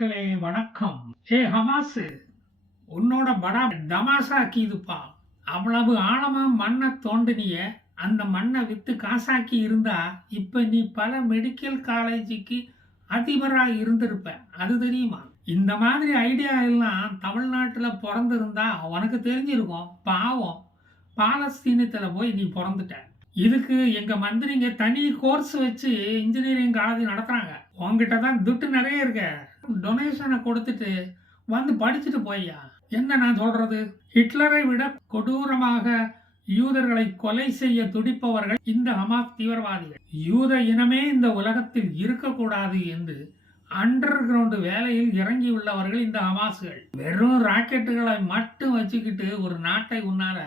மக்களே வணக்கம். ஏ ஹமாசு உன்னோட படா தமாசாக்கிதுப்பா அவ்வளவு ஆழமா மண்ணை தோண்டினிய அந்த மண்ணை வித்து காசாக்கி இருந்தா இப்ப நீ பல மெடிக்கல் காலேஜுக்கு அதிபரா இருந்திருப்ப. அது தெரியுமா? இந்த மாதிரி ஐடியா எல்லாம் தமிழ்நாட்டுல பிறந்திருந்தா உனக்கு தெரிஞ்சிருக்கும். பாவம். பாலஸ்தீனத்துல போய் நீ பிறந்துட்ட. இதுக்கு எங்க மந்திரிங்க தனி கோர்ஸ் வச்சு இன்ஜினியரிங் காலேஜ் நடத்துறாங்க. உங்ககிட்ட தான் துட்டு நிறைய இருக்க. டொனேஷனை கொடுத்துட்டு வந்து படிச்சுட்டு போய்யா? என்ன நான் சொல்றது? ஹிட்லரை விட கொடூரமாக யூதர்களை கொலை செய்ய துடிப்பவர்கள் இந்த ஹமாஸ் தீவிரவாதிகள். யூத இனமே இந்த உலகத்தில் இருக்கக்கூடாது என்று அண்டர் கிரவுண்ட் வேலையில் இறங்கியுள்ளவர்கள் இந்த ஹமாஸ்கள். வெறும் ராக்கெட்டுகளை மட்டும் வச்சுக்கிட்டு ஒரு நாட்டை உன்னால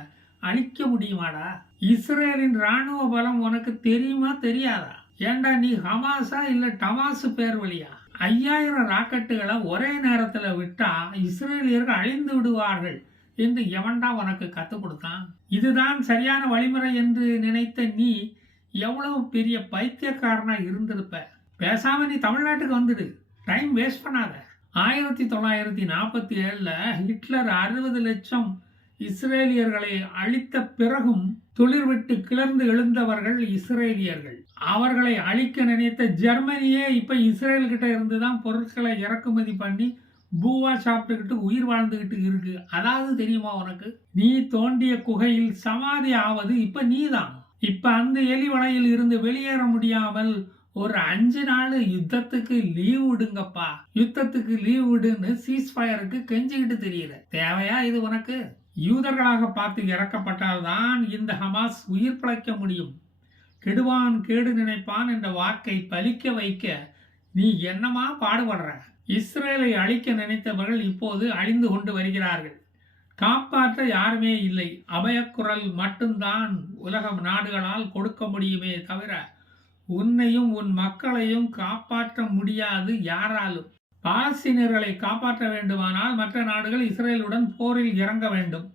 அழிக்க முடியுமாடா? இஸ்ரேலின் ராணுவ பலம் உனக்கு தெரியுமா தெரியாதா? ஏண்டா நீ ஹமாஸா இல்ல டமாசு பேர் வழியா? ஐயாயிரம் ராக்கெட்டுகளை ஒரே நேரத்தில் விட்டா இஸ்ரேலியர்கள் அழிந்து விடுவார்கள் என்று எவன்டா உனக்கு கற்றுக் கொடுத்தான்? இதுதான் சரியான வழிமுறை என்று நினைத்த நீ எவ்வளவு பெரிய பைத்தியக்காரனா இருந்திருப்ப. பேசாம நீ தமிழ்நாட்டுக்கு வந்துடு. டைம் வேஸ்ட் பண்ணாத. ஆயிரத்தி தொள்ளாயிரத்தி நாற்பத்தி ஏழில் ஹிட்லர் அறுபது லட்சம் இஸ்ரேலியர்களை அழித்த பிறகும் துளிர்விட்டு கிளர்ந்து எழுந்தவர்கள் இஸ்ரேலியர்கள். அவர்களை அழிக்க நினைத்த ஜெர்மனியே இப்போ இஸ்ரேல்கிட்ட இருந்து தான் பொருட்களை இறக்குமதி பண்ணி பூவா சாப்பிட்டுக்கிட்டு உயிர் வாழ்ந்துக்கிட்டு இருக்கு. அதாவது தெரியுமா உனக்கு? நீ தோண்டிய குகையில் சமாதி ஆவது இப்ப நீதான். இப்ப அந்த எலி வலையில் இருந்து வெளியேற முடியாமல் ஒரு அஞ்சு நாள் யுத்தத்துக்கு லீவ் விடுங்கப்பா. யுத்தத்துக்கு லீவ் விடுன்னு சீஸ் ஃபயருக்கு கெஞ்சிக்கிட்டு தெரியல தேவையா இது உனக்கு? யூதர்களாக பார்த்து இறக்கப்பட்டால்தான் இந்த ஹமாஸ் உயிர் பிழைக்க முடியும். கெடுவான் கேடு நினைப்பான் என்ற வாக்கை பலிக்க வைக்க நீ என்னமா பாடுபடுற? இஸ்ரேலை அழிக்க நினைத்தவர்கள் இப்போது அழிந்து கொண்டு வருகிறார்கள். காப்பாற்ற யாருமே இல்லை. அபயக்குரல் மட்டும்தான் உலக நாடுகளால் கொடுக்க முடியுமே தவிர உன்னையும் உன் மக்களையும் காப்பாற்ற முடியாது யாராலும். பாலஸ்தீனர்களை காப்பாற்ற வேண்டுமானால் மற்ற நாடுகள் இஸ்ரேலுடன் போரில் இறங்க வேண்டும்.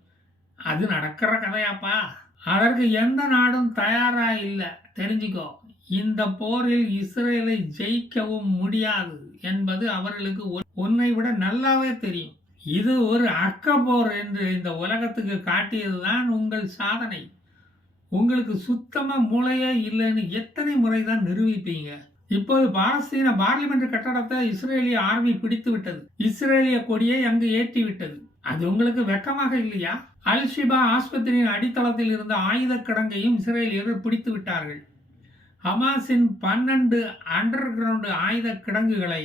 அது நடக்கிற கதையாப்பா. அதற்கு எந்த நாடும் தயாரா இல்லை தெரிஞ்சுக்கோ இந்த போரில் இஸ்ரேலை ஜெயிக்கவும் முடியாது என்பது அவர்களுக்கு உன்- உன்னை விட நல்லாவே தெரியும். இது ஒரு அக்க போர் என்று இந்த உலகத்துக்கு காட்டியதுதான் உங்கள் சாதனை. உங்களுக்கு சுத்தமாக மூளையே இல்லைன்னு எத்தனை முறை தான் நிரூபிப்பீங்க? இப்போது பாலஸ்தீன பார்லிமெண்ட் கட்டடத்தை இஸ்ரேலிய ஆர்மி பிடித்து விட்டது இஸ்ரேலிய கொடியை அங்கு ஏற்றி விட்டது அது உங்களுக்கு வெக்கமாக இல்லையா? அல்ஷிபா ஆஸ்பத்திரியின் அடித்தளத்தில் இருந்த ஆயுத கிடங்கையும் இஸ்ரேலியர்கள் பிடித்து விட்டார்கள். ஹமாஸின் பன்னெண்டு அண்டர் கிரவுண்டு ஆயுத கிடங்குகளை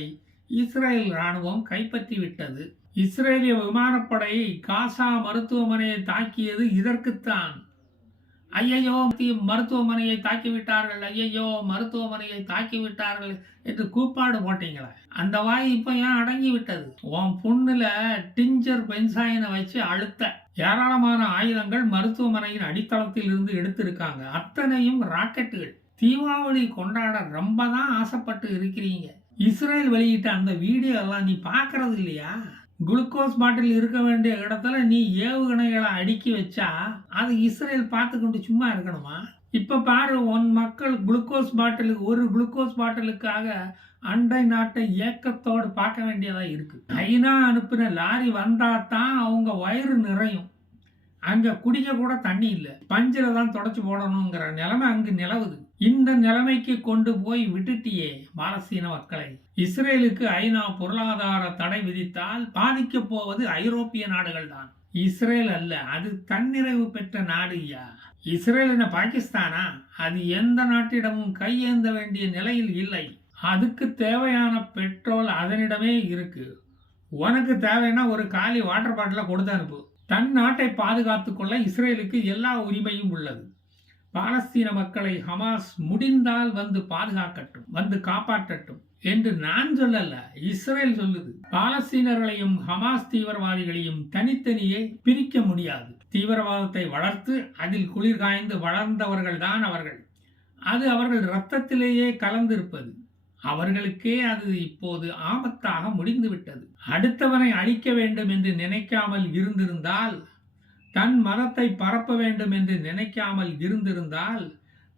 இஸ்ரேல் ராணுவம் கைப்பற்றிவிட்டது இஸ்ரேலிய விமானப்படை காசா மருத்துவமனையை தாக்கியது இதற்குத்தான். ஐயையோ மருத்துவமனையை தாக்கி விட்டார்கள் ஐயையோ மருத்துவமனையை தாக்கி விட்டார்கள் என்று கூப்பாடு போட்டீங்களே. அந்த வாய் இப்ப ஏன் அடங்கி விட்டது உன் புண்ணுல டிஞ்சர் பென்சாயினை வச்சு அழுத்த. ஏராளமான ஆயுதங்கள் மருத்துவமனையின் அடித்தளத்தில் இருந்து எடுத்திருக்காங்க. அத்தனையும் ராக்கெட்டுகள். தீபாவளி கொண்டாட ரொம்ப தான் ஆசைப்பட்டு இருக்கிறீங்க. இஸ்ரேல் வெளியிட்ட அந்த வீடியோ எல்லாம் நீ பார்க்கறது இல்லையா? குளுக்கோஸ் பாட்டில் இருக்க வேண்டிய இடத்துல நீ ஏவுகணைகளை அடுக்கி வச்சா அது இஸ்ரேல் பார்த்துக்கொண்டு சும்மா இருக்கணுமா? இப்போ பாரு உன் மக்கள் குளுக்கோஸ் பாட்டிலுக்கு ஒரு குளுக்கோஸ் பாட்டிலுக்காக அண்டை நாட்டை ஏக்கத்தோடு பார்க்க வேண்டியதாக இருக்குது ஐநா அனுப்பின லாரி வந்தால் தான் அவங்க வயிறு நிறையும். அங்கே குடிக்க கூட தண்ணி இல்லை. பஞ்சில் தான் தொடச்சி போடணுங்கிற நிலைமை அங்கே நிலவுது. இந்த நிலைமைக்கு கொண்டு போய் விட்டுட்டியே பாலஸ்தீன மக்களை. இஸ்ரேலுக்கு ஐநா பொருளாதார தடை விதித்தால் பாதிக்க போவது ஐரோப்பிய நாடுகள் தான் இஸ்ரேல் அல்ல அது தன்னிறைவு பெற்ற நாடு ஐயா. இஸ்ரேல் என்ன பாகிஸ்தானா? அது எந்த நாட்டிடமும் கையேந்த வேண்டிய நிலையில் இல்லை. அதுக்கு தேவையான பெட்ரோல் அதனிடமே இருக்கு. உனக்கு தேவைன்னா ஒரு காலி வாட்டர் பாட்டிலை கொடுத்து அனுப்பு. தன் நாட்டை பாதுகாத்துக்கொள்ள இஸ்ரேலுக்கு எல்லா உரிமையும் உள்ளது. பாலஸ்தீன மக்களை ஹமாஸ் முடிந்தால் வந்து பாதுகாக்கட்டும் வந்து காப்பாற்றட்டும் என்று நான் சொல்லல இஸ்ரேல் சொல்லுது. பாலஸ்தீனர்களையும் ஹமாஸ் தீவிரவாதிகளையும் தனித்தனியே பிரிக்க முடியாது. தீவிரவாதத்தை வளர்த்து அதில் குளிர் காய்ந்து வளர்ந்தவர்கள் தான் அவர்கள். அது அவர்கள் இரத்தத்திலேயே கலந்திருப்பது. அவர்களுக்கே அது இப்போது ஆபத்தாக முடிந்துவிட்டது. அடுத்தவனை அழிக்க வேண்டும் என்று நினைக்காமல் இருந்திருந்தால் தன் மதத்தை பரப்ப வேண்டும் என்று நினைக்காமல் இருந்திருந்தால்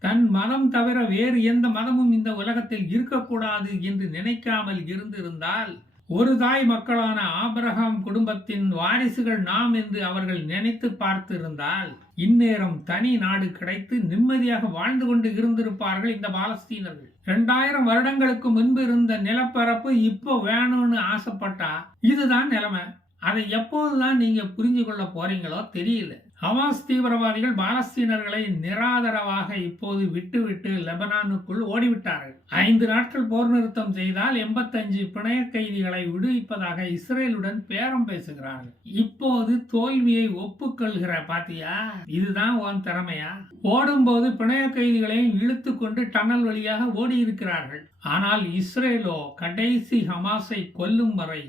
தன் மதம் தவிர வேறு எந்த மதமும் இந்த உலகத்தில் இருக்கக்கூடாது என்று நினைக்காமல் இருந்திருந்தால் ஒரு தாய் மக்களான ஆபிரகாம் குடும்பத்தின் வாரிசுகள் நாம் என்று அவர்கள் நினைத்து பார்த்திருந்தால் இந்நேரம் தனி நாடு கிடைத்து நிம்மதியாக வாழ்ந்து கொண்டு இருந்திருப்பார்கள் இந்த பாலஸ்தீனர்கள். இரண்டாயிரம் வருடங்களுக்கு முன்பு இருந்த நிலப்பரப்பு இப்போ வேணும்னு ஆசைப்பட்டா இதுதான் நிலைமை. அதை எப்போதுதான் நீங்க புரிஞ்சு கொள்ள போறீங்களோ தெரியல. ஹமாஸ் தீவிரவாதிகள் பாலஸ்தீனர்களை நிராதரவாக இப்போது விட்டுவிட்டு லெபனானுக்குள் ஓடிவிட்டார்கள். ஐந்து நாட்கள் போர் நிறுத்தம் செய்தால் எண்பத்தஞ்சு பிணைய கைதிகளை விடுவிப்பதாக இஸ்ரேலுடன் பேரம் பேசுகிறார்கள். இப்போது தோல்வியை ஒப்புக்கொள்கிற பாத்தியா? இதுதான் உன் திறமையா? ஓடும்போது பிணைய கைதிகளையும் இழுத்து கொண்டு டனல் வழியாக ஓடி இருக்கிறார்கள் ஆனால் இஸ்ரேலோ கடைசி ஹமாஸை கொல்லும் வரை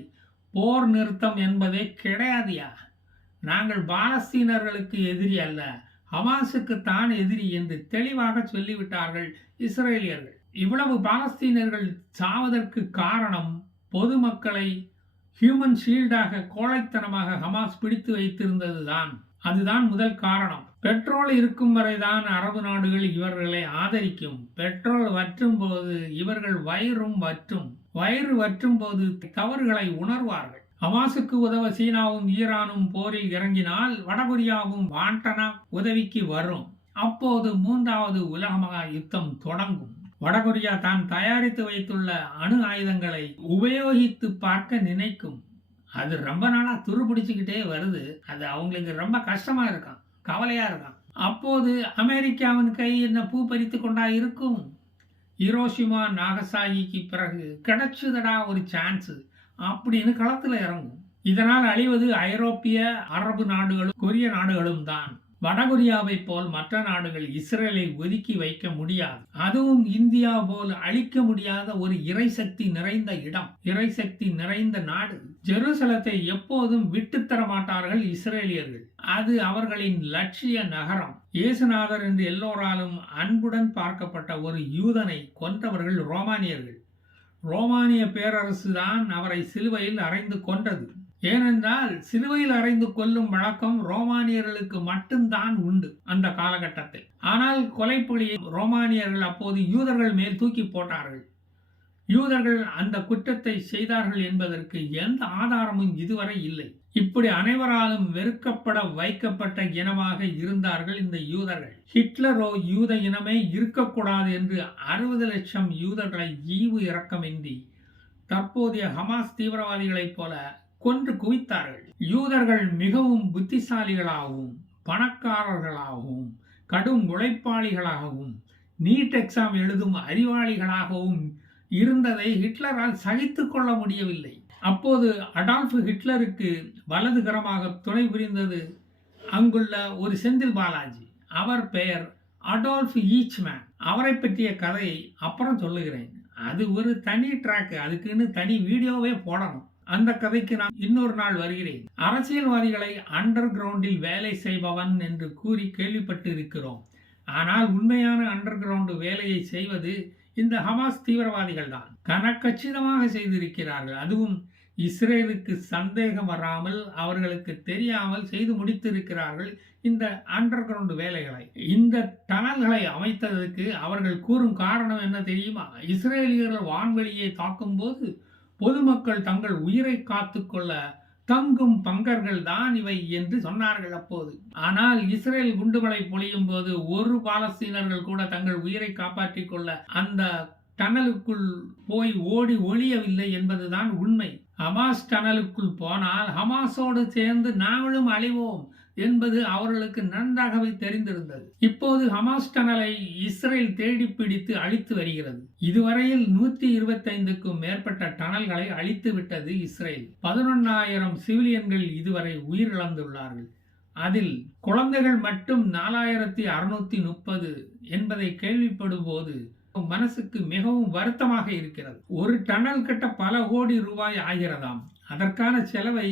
போர் நிறுத்தம் என்பதே கிடையாதியா? நாங்கள் பாலஸ்தீனர்களுக்கு எதிரி அல்ல ஹமாஸுக்கு தான் எதிரி என்று தெளிவாக சொல்லிவிட்டார்கள் இஸ்ரேலியர்கள். இவ்வளவு பாலஸ்தீனர்கள் சாவதற்கு காரணம் பொதுமக்களை ஹியூமன் ஷீல்டாக கோழைத்தனமாக ஹமாஸ் பிடித்து வைத்திருந்ததுதான். அதுதான் முதல் காரணம். பெட்ரோல் இருக்கும் வரைதான் அரபு நாடுகள் இவர்களை ஆதரிக்கும். பெட்ரோல் வற்றும் போது இவர்கள் வயிறும் வற்றும். வயிறு வற்றும் போது தவறுகளை உணர்வார்கள். அமாசுக்கு உதவ சீனாவும் ஈரானும் போரில் இறங்கினால் வடகொரியாவும் வாண்டனா உதவிக்கு வரும். அப்போது மூன்றாவது உலக மகா யுத்தம் தொடங்கும். வடகொரியா தான் தயாரித்து வைத்துள்ள அணு ஆயுதங்களை உபயோகித்து பார்க்க நினைக்கும். அது ரொம்ப நாளா துருபிடிச்சுக்கிட்டே வருது. அது அவங்களுக்கு ரொம்ப கஷ்டமா இருக்கான் கவலையா இருக்கான் அப்போது அமெரிக்காவின் கை என்ன பூ பறித்து கொண்டா இருக்கும்? ஹிரோஷிமா நாகசாகிக்கு பிறகு கிடைச்சதடா ஒரு சான்ஸு அப்படின்னு களத்தில் இறங்கும். இதனால் அழிவது ஐரோப்பிய அரபு நாடுகளும் கொரிய நாடுகளும் தான். வடகொரியாவை போல் மற்ற நாடுகள் இஸ்ரேலை ஒதுக்கி வைக்க முடியாது. அதுவும் இந்தியா போல் அழிக்க முடியாத ஒரு இறைசக்தி நிறைந்த இடம் இறைசக்தி நிறைந்த நாடு. ஜெருசலத்தை எப்போதும் விட்டுத்தர மாட்டார்கள் இஸ்ரேலியர்கள். அது அவர்களின் லட்சிய நகரம். இயேசுநாதர் என்று எல்லோராலும் அன்புடன் பார்க்கப்பட்ட ஒரு யூதனை கொன்றவர்கள் ரோமானியர்கள். ரோமானிய பேரரசு தான் அவரை சிலுவையில் அறைந்து கொன்றது. ஏனென்றால் சிலுவையில் அறைந்து கொல்லும் வழக்கம் ரோமானியர்களுக்கு மட்டும்தான் உண்டு அந்த காலகட்டத்தில். ஆனால் கொலைப்புலியை ரோமானியர்கள் அப்போது யூதர்கள் மேல் தூக்கி போட்டார்கள். யூதர்கள் அந்த குற்றத்தை செய்தார்கள் என்பதற்கு எந்த ஆதாரமும் இதுவரை இல்லை. இப்படி அனைவராலும் வெறுக்கப்பட வைக்கப்பட்ட இனமாக இருந்தார்கள் இந்த யூதர்கள். ஹிட்லரோ யூத இனமே இருக்கக்கூடாது என்று அறுபது லட்சம் யூதர்களை ஈவு இரக்கமின்றி தற்போதைய ஹமாஸ் தீவிரவாதிகளைப் போல கொன்று குவித்தார்கள். யூதர்கள் மிகவும் புத்திசாலிகளாகவும் பணக்காரர்களாகவும் கடும் உழைப்பாளிகளாகவும் நீட் எக்ஸாம் எழுதும் அறிவாளிகளாகவும் இருந்ததை ஹிட்லரால் சகித்து கொள்ள முடியவில்லை. அப்போது அடால்ஃப் ஹிட்லருக்கு வலதுகரமாக துணை புரிந்தது அங்குள்ள ஒரு செந்தில் பாலாஜி. அவர் பெயர் அடால்ஃப் ஈச்மேன். அவரை பற்றிய கதையை அப்புறம் சொல்லுகிறேன். அது ஒரு தனி ட்ராக் அதுக்குன்னு தனி வீடியோவே போடணும். அந்த கதைக்கு நான் இன்னொரு நாள் வருகிறேன். அரசியல்வாதிகளை அண்டர் கிரவுண்டில் வேலை செய்பவன் என்று கூறி கேள்விப்பட்டு இருக்கிறோம் ஆனால் உண்மையான அண்டர் கிரவுண்டு வேலையை செய்வது இந்த ஹமாஸ் தீவிரவாதிகள் தான். கனக்கச்சிதமாக செய்திருக்கிறார்கள். அதுவும் இஸ்ரேலுக்கு சந்தேகம் வராமல் அவர்களுக்கு தெரியாமல் செய்து முடித்திருக்கிறார்கள் இந்த அண்டர் கிரவுண்டு வேலைகளை. இந்த டனல்களை அமைத்ததற்கு அவர்கள் கூறும் காரணம் என்ன தெரியுமா? இஸ்ரேலியர்கள் வான்வெளியை தாக்கும் போது பொதுமக்கள் தங்கள் உயிரை காத்துக்கொள்ள தங்கும் பங்கர்கள் தான் இவை என்று சொன்னார்கள் அப்போது. ஆனால் இஸ்ரேல் குண்டுகளை பொழியும் போது ஒரு பாலஸ்தீனர்கள் கூட தங்கள் உயிரை காப்பாற்றிக் கொள்ள அந்த டனலுக்குள் போய் ஓடி ஒழியவில்லை என்பதுதான் உண்மை. ஹமாஸ் டனலுக்குள் போனால் ஹமாஸோடு சேர்ந்து நாங்களும் அழிவோம். என்பது அவர்களுக்கு நன்றாகவே தெரிந்திருந்தது. இப்போது ஹமாஸ் டனலை இஸ்ரேல் தேடி பிடித்து அழித்து வருகிறது. இதுவரையில் நூற்றி இருபத்தைந்துக்கும் மேற்பட்ட டனல்களை அழித்து விட்டது இஸ்ரேல். பதினொன்னாயிரம் சிவிலியன்கள் இதுவரை உயிரிழந்துள்ளார்கள். அதில் குழந்தைகள் மட்டும் நாலாயிரத்தி அறுநூத்தி முப்பது என்பதை கேள்விப்படும் போது மனசுக்கு மிகவும் வருத்தமாக இருக்கிறது. ஒரு டனல் கட்ட பல கோடி ரூபாய் ஆகிறதாம். அதற்கான செலவை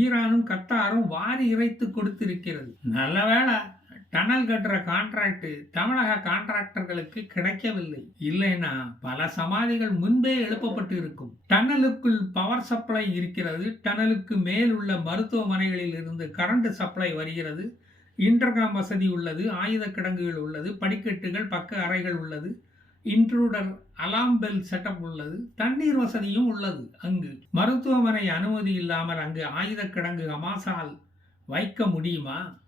ஈரானும் கத்தாரும் வாரி இறைத்து கொடுத்திருக்கிறது. நல்ல வேளை டனல் கட்டுற கான்ட்ராக்ட் தமிழக கான்ட்ராக்டர்களுக்கு கிடைக்கவில்லை. இல்லைன்னா பல சமாதிகள் முன்பே எழுப்பப்பட்டு இருக்கும் டனலுக்குள் பவர் சப்ளை இருக்கிறது டனலுக்கு மேல் உள்ள மருத்துவமனைகளில் இருந்து கரண்ட் சப்ளை வருகிறது. இன்டர்காம் வசதி உள்ளது ஆயுத கிடங்குகள் உள்ளது படிக்கட்டுகள் பக்க அறைகள் உள்ளது. இன்ட்ரூடர் அலாம் பெல் செட்டப் உள்ளது. தண்ணீர் வசதியும் உள்ளது. அங்கு மருத்துவமனை அனுமதி இல்லாமல் அங்கு ஆயுத கிடங்கு அமாசால் வைக்க முடியுமா?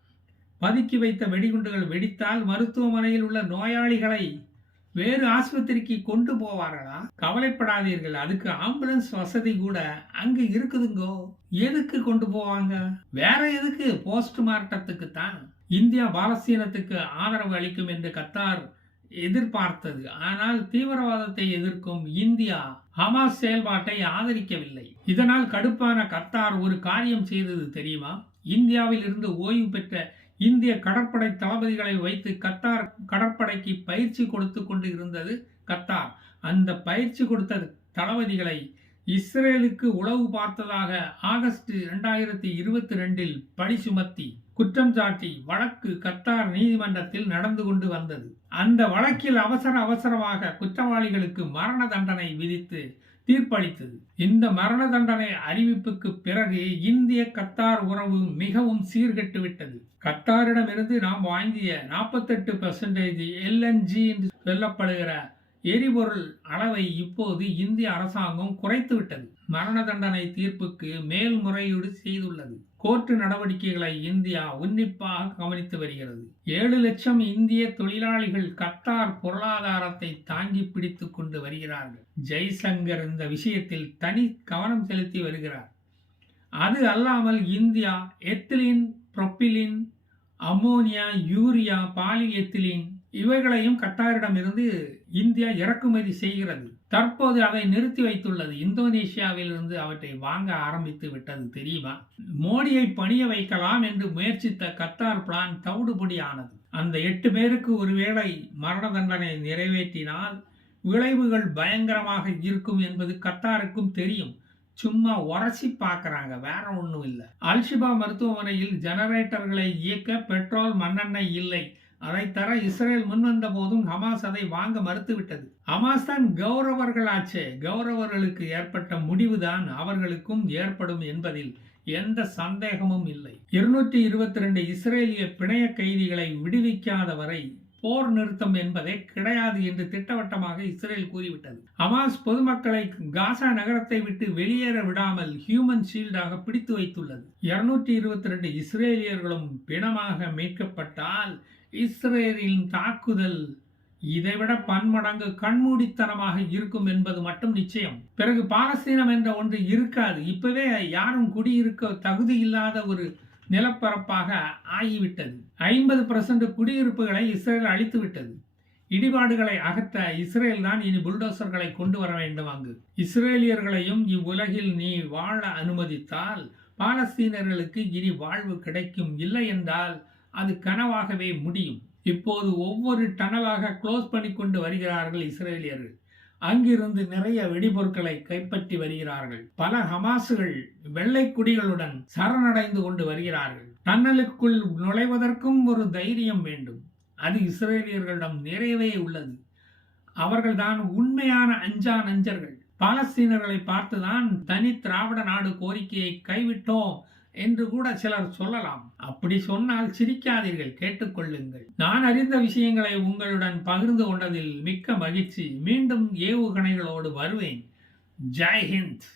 பதுக்கி வைத்த வெடிகுண்டுகள் வெடித்தால் மருத்துவமனையில் உள்ள நோயாளிகளை வேறு ஆஸ்பத்திரிக்கு கொண்டு போவார்களா? கவலைப்படாதீர்கள். அதுக்கு ஆம்புலன்ஸ் வசதி கூட அங்கு இருக்குதுங்கோ. எதுக்கு கொண்டு போவாங்க? வேற எதுக்கு? போஸ்ட் மார்ட்டத்துக்கு தான் இந்தியா பாலஸ்தீனத்துக்கு ஆதரவு அளிக்கும் என்று கத்தார் எதிர்பார்த்தது. ஆனால் தீவிரவாதத்தை எதிர்க்கும் இந்தியா ஹமாஸ் செயல்பாட்டை ஆதரிக்கவில்லை. இதனால் கடுப்பான கத்தார் ஒரு காரியம் செய்தது தெரியுமா? இந்தியாவில் இருந்து ஓய்வு பெற்ற இந்திய கடற்படை தளபதிகளை வைத்து கத்தார் கடற்படைக்கு பயிற்சி கொடுத்து கொண்டு இருந்தது கத்தார். அந்த பயிற்சி கொடுத்த தளபதிகளை இஸ்ரேலுக்கு உளவு பார்த்ததாக ஆகஸ்ட் இரண்டாயிரத்தி இருபத்தி ரெண்டில் பழி சுமத்தி குற்றம் சாட்டி வழக்கு கத்தார் நீதிமன்றத்தில் நடந்து கொண்டு வந்தது. அந்த வழக்கில் அவசர அவசரமாக குற்றவாளிகளுக்கு மரண தண்டனை விதித்து தீர்ப்பளித்தது. இந்த மரண தண்டனை அறிவிப்புக்கு பிறகு இந்திய கத்தார் உறவு மிகவும் சீர்கெட்டு விட்டது. கத்தாரிடமிருந்து நாம் வாங்கிய நாற்பத்தெட்டு பெர்சன்டேஜ் எல்என்ஜி என்று சொல்லப்படுகிற எரிபொருள் அளவை இப்போது இந்திய அரசாங்கம் குறைத்துவிட்டது மரண தண்டனை தீர்ப்புக்கு மேல்முறையீடு செய்துள்ளது. கோர்ட்டு நடவடிக்கைகளை இந்தியா உன்னிப்பாக கவனித்து வருகிறது. ஏழு லட்சம் இந்திய தொழிலாளிகள் கத்தார் பொருளாதாரத்தை தாங்கி பிடித்து கொண்டு வருகிறார்கள். ஜெய்சங்கர் இந்த விஷயத்தில் தனி கவனம் செலுத்தி வருகிறார். அது அல்லாமல் India ethylene propylene ammonia urea polyethylene இவைகளையும் கத்தாரிடமிருந்து இந்தியா இறக்குமதி செய்கிறது. தற்போது அதை நிறுத்தி வைத்துள்ளது இந்தோனேஷியாவிலிருந்து அவற்றை வாங்க ஆரம்பித்து விட்டது தெரியுமா? மோடியை பணிய வைக்கலாம் என்று முயற்சித்த கத்தார் பிளான் தவிடுபடியானது. அந்த எட்டு பேருக்கு ஒருவேளை மரண தண்டனை நிறைவேற்றினால் விளைவுகள் பயங்கரமாக இருக்கும் என்பது கத்தாருக்கும் தெரியும். சும்மா உரசி பார்க்குறாங்க வேற ஒன்றும் இல்லை அல்ஷிபா மருத்துவமனையில் ஜெனரேட்டர்களை இயக்க பெட்ரோல் மண்ணெண்ணெய் இல்லை. அதை தர இஸ்ரேல் முன்வந்த போதும் ஹமாஸ் அதை வாங்க மறுத்துவிட்டது. ஹமாஸ் தான் கௌரவர்களாச்சே. கௌரவர்களுக்கு ஏற்பட்ட முடிவுதான் அவர்களுக்கும் ஏற்படும் என்பதில் எந்த சந்தேகமும் இல்லை. இருநூற்றி இருபத்தி ரெண்டு இஸ்ரேலிய பிணைய கைதிகளை விடுவிக்காத வரை போர் நிறுத்தம் என்பதே கிடையாது என்று திட்டவட்டமாக இஸ்ரேல் கூறிவிட்டது. ஹமாஸ் பொதுமக்களை காசா நகரத்தை விட்டு வெளியேற விடாமல் ஹியூமன் ஷீல்டாக பிடித்து வைத்துள்ளது. இருநூற்றி இருபத்தி ரெண்டு இஸ்ரேலியர்களும் பிணமாக மீட்கப்பட்டால் இஸ்ரேலின் தாக்குதல் இதைவிட பன்மடங்கு கண்மூடித்தனமாக இருக்கும் என்பது மட்டும் நிச்சயம். பிறகு பாலஸ்தீனம் என்ற ஒன்று இருக்காது. இப்பவே யாரும் குடியிருக்க தகுதி இல்லாத ஒரு நிலப்பரப்பாக ஆகிவிட்டது. ஐம்பது பர்சன்ட் குடியிருப்புகளை இஸ்ரேல் அழித்து விட்டது இடிபாடுகளை அகற்ற இஸ்ரேல் தான் இனி புல்டோசர்களை கொண்டு வர வேண்டும் அங்கு. இஸ்ரேலியர்களையும் இவ்வுலகில் நீ வாழ அனுமதித்தால் பாலஸ்தீனர்களுக்கு இனி வாழ்வு கிடைக்கும் இல்லை என்றால் அது கனவாகவே முடியும். இப்போது ஒவ்வொரு டனலாக க்ளோஸ் பண்ணி கொண்டு வருகிறார்கள் இஸ்ரேலியர்கள். அங்கிருந்து நிறைய வெடிபொருட்களை கைப்பற்றி வருகிறார்கள். பல ஹமாசுகள் வெள்ளை குடிகளுடன் சரணடைந்து கொண்டு வருகிறார்கள். டன்னலுக்குள் நுழைவதற்கும் ஒரு தைரியம் வேண்டும். அது இஸ்ரேலியர்களிடம் நிறையவே உள்ளது. அவர்கள்தான் உண்மையான அஞ்சா நஞ்சர்கள். பாலஸ்தீனர்களை பார்த்துதான் தனி திராவிட நாடு கோரிக்கையை கைவிட்டோம் என்று கூட சிலர் சொல்லலாம். அப்படி சொன்னால் சிரிக்காதீர்கள் கேட்டுக்கொள்ளுங்கள். நான் அறிந்த விஷயங்களை உங்களுடன் பகிர்ந்து கொண்டதில் மிக்க மகிழ்ச்சி. மீண்டும் ஏவுகணைகளோடு வருவேன். ஜெய் ஹிந்த்.